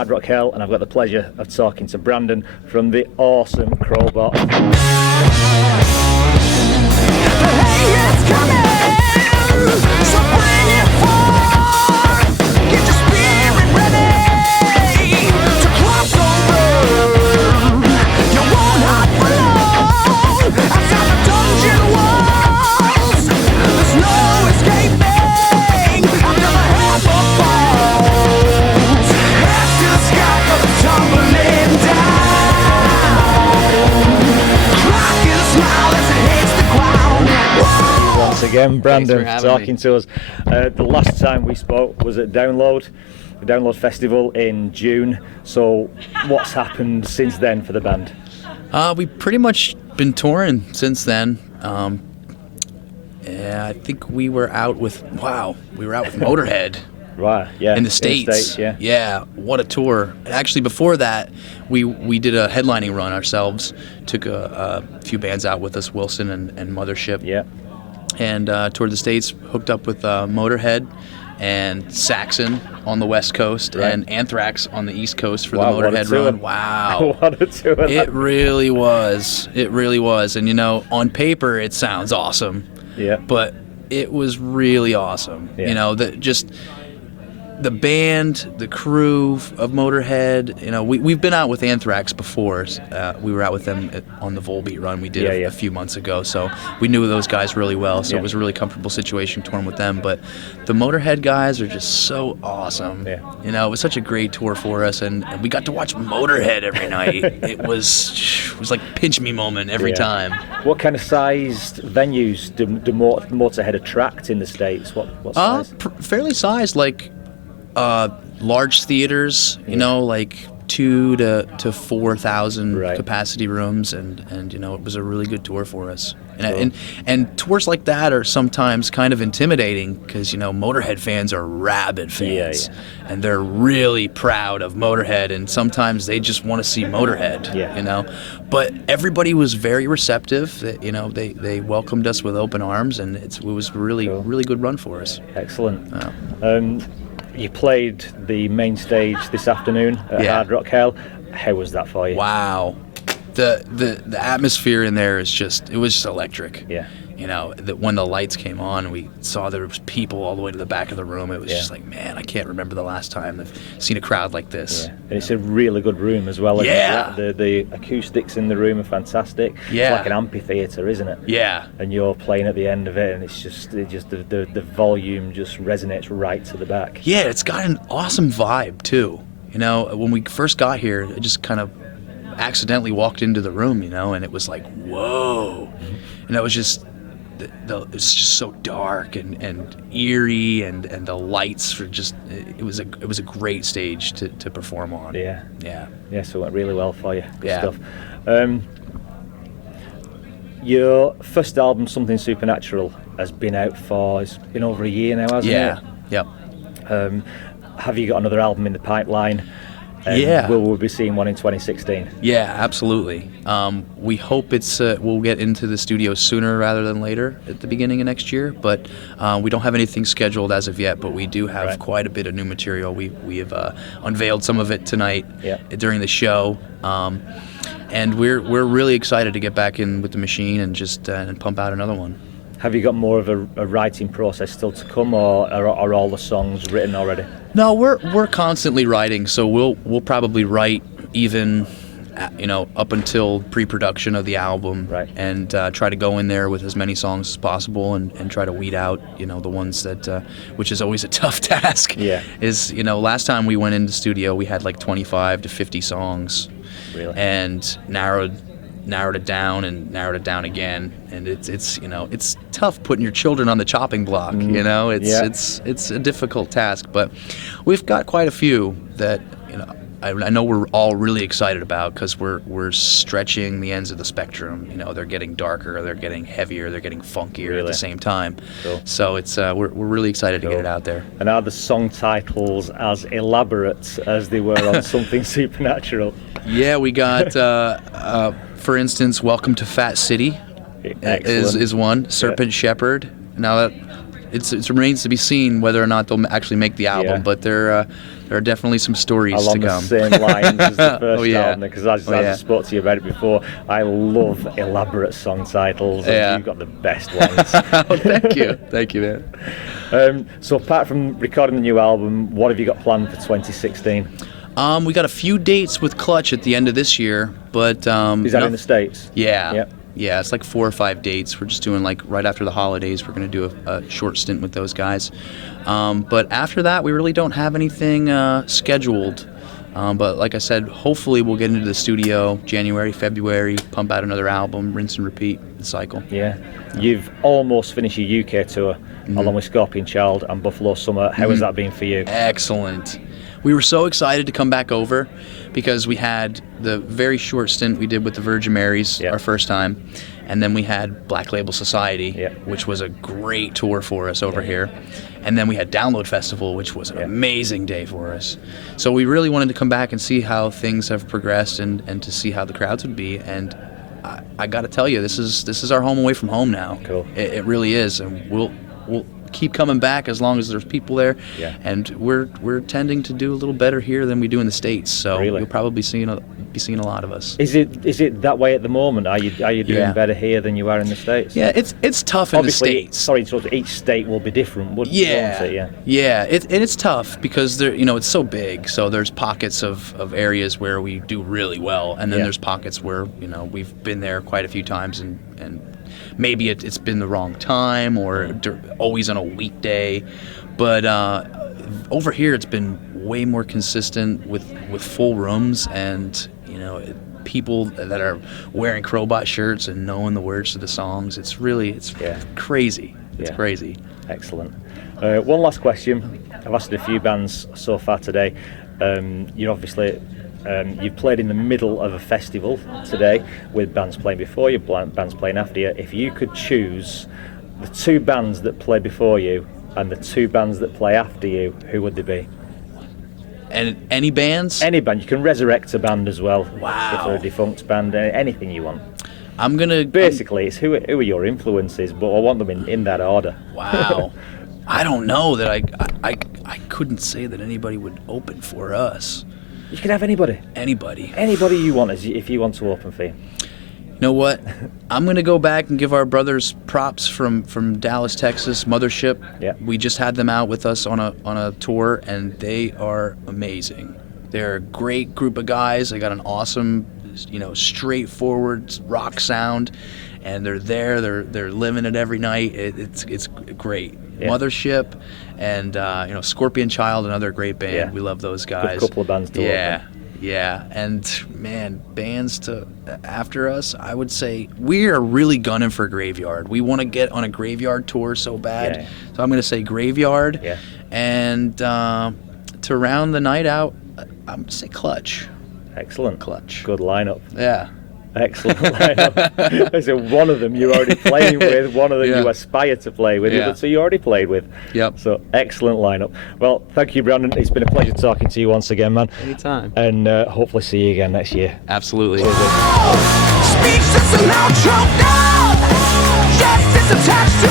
Hard Rock Hell, and I've got the pleasure of talking to Brandon from the awesome Crobot. Hey, it's coming, so bring it forth. Get your spirit ready to cross over. You won't hide for long outside the dungeon walls. There's no escaping after the hammer falls. Head to the sky goes tumbling down. Cracking a smile as it hits the ground. Once again, Brandon talking me. to us. The last time we spoke was at the Download Festival in June. So what's happened since then for the band? We've pretty much been touring since then. Yeah, I think we were out with Motorhead. Right, yeah. In the States. Yeah. What a tour. Actually, before that, we did a headlining run ourselves. Took a few bands out with us, Wilson and Mothership. Yeah. And toured the States, hooked up with Motorhead and Saxon on the West Coast, Right. and Anthrax on the East Coast for Wow, the what a Motorhead tour. run. Wow. What a tour. It really was. It really was. And, on paper, it sounds awesome. Yeah. But it was really awesome. Yeah. The band, the crew of Motorhead. We've been out with Anthrax before. We were out with them on the Volbeat run we did a few months ago. So we knew those guys really well. So it was a really comfortable situation touring with them. But the Motorhead guys are just so awesome. Yeah. It was such a great tour for us, and we got to watch Motorhead every night. It was like pinch me moment every time. What kind of sized venues do Motorhead attract in the States? What size? Fairly sized, like large theaters, like 2,000 to 4,000 Right. capacity rooms, and it was a really good tour for us. And tours like that are sometimes kind of intimidating because Motorhead fans are rabid fans, and they're really proud of Motorhead, and sometimes they just want to see Motorhead. But everybody was very receptive. They welcomed us with open arms, and it was really really good run for us. Excellent. You played the main stage this afternoon at Hard Rock Hell. How was that for you? Wow. The atmosphere in there was just electric. Yeah. That when the lights came on and we saw there was people all the way to the back of the room, it was just like, man, I can't remember the last time I've seen a crowd like this. Yeah. And it's a really good room as well. Yeah. The acoustics in the room are fantastic. Yeah. It's like an amphitheatre, isn't it? Yeah. And you're playing at the end of it, and it's just the volume just resonates right to the back. Yeah, it's got an awesome vibe too. When we first got here, I just kind of accidentally walked into the room, and it was like, whoa. And it was just it's just so dark and eerie, and the lights were just it was a great stage to perform on. Yeah. So it went really well for you. Good Yeah. stuff. Your first album, Something Supernatural, has been out it's been over a year now, hasn't it? Yep. Have you got another album in the pipeline? Yeah. Will we be seeing one in 2016? Yeah, absolutely. We hope we'll get into the studio sooner rather than later at the beginning of next year, but we don't have anything scheduled as of yet, but we do have quite a bit of new material. We have unveiled some of it tonight during the show, and we're really excited to get back in with the machine and just and pump out another one. Have you got more of a writing process still to come, or are all the songs written already? No, we're constantly writing, so we'll probably write even up until pre-production of the album, and try to go in there with as many songs as possible and try to weed out the ones that which is always a tough task. Is last time we went into studio we had like 25 to 50 songs. Really? And narrowed it down and narrowed it down again, and it's tough putting your children on the chopping block. It's a difficult task, but we've got quite a few that I know we're all really excited about, because we're stretching the ends of the spectrum. They're getting darker, they're getting heavier, they're getting funkier at the same time. Cool. So it's we're really excited to get it out there. And are the song titles as elaborate as they were on Something Supernatural? Yeah, we got for instance, Welcome to Fat City is one. Serpent Shepherd. Now it remains to be seen whether or not they'll actually make the album. Yeah. But there are definitely some stories Along to come. the same lines as the first Oh, yeah. album, because as I spoke to you about it before, I love elaborate song titles, and Yeah. you've got the best ones. Oh, thank you, man. So apart from recording the new album, what have you got planned for 2016? We got a few dates with Clutch at the end of this year, but Is that in the States? Yeah. Yep. Yeah, it's like 4 or 5 dates. We're just doing like right after the holidays. We're going to do a short stint with those guys. But after that, we really don't have anything scheduled. But like I said, hopefully we'll get into the studio January, February, pump out another album, rinse and repeat the cycle. Yeah. You've almost finished your UK tour, along with Scorpion Child and Buffalo Summer. How has that been for you? Excellent. We were so excited to come back over because we had the very short stint we did with the Virgin Marys our first time, and then we had Black Label Society, which was a great tour for us over here, and then we had Download Festival, which was an amazing day for us. So we really wanted to come back and see how things have progressed and to see how the crowds would be, and I got to tell you, this is our home away from home now. Cool. It really is, and we'll keep coming back as long as there's people there. Yeah. And we're tending to do a little better here than we do in the States. So Really? you'll probably be seeing a lot of us. Is it that way at the moment? Are you doing Yeah. better here than you are in the States? Yeah, it's tough in Obviously, the States. sorry, so each state will be different, won't it? Yeah. It's tough because there, it's so big. So there's pockets of areas where we do really well, and then there's pockets where we've been there quite a few times and maybe it's been the wrong time or always on a weekday, but over here it's been way more consistent with full rooms and people that are wearing Crobot shirts and knowing the words to the songs. It's crazy. It's crazy. Excellent. One last question. I've asked a few bands so far today. You're obviously you've played in the middle of a festival today with bands playing before you, bands playing after you. If you could choose the 2 bands that play before you and the 2 bands that play after you, who would they be? And any bands? Any band. You can resurrect a band as well. Wow. If they're a defunct band, anything you want. I'm gonna Basically, it's who are your influences, but I want them in that order. Wow. I don't know that I couldn't say that anybody would open for us. You can have anybody. Anybody you want, if you want to open for you. You know what? I'm going to go back and give our brothers props from Dallas, Texas, Mothership. Yeah. We just had them out with us on a tour, and they are amazing. They're a great group of guys. They got an awesome, straightforward rock sound, and they're there. They're living it every night. It's great. Yeah. Mothership and Scorpion Child, another great band. Yeah. We love those guys. Good couple of bands to open. Yeah, and man, bands to after us, I would say we are really gunning for Graveyard. We want to get on a Graveyard tour so bad. Yeah. So I'm going to say Graveyard. Yeah. And to round the night out, I'm going to say Clutch. Excellent. Clutch. Good lineup. Yeah. Excellent lineup. So one of them you're already playing with, one of them Yeah. you aspire to play with, the Yeah. other 2 you already played with. Yep. So excellent lineup. Well, thank you, Brandon. It's been a pleasure talking to you once again, man. Anytime. And hopefully see you again next year. Absolutely. Speechless and now choked up. Justice attached to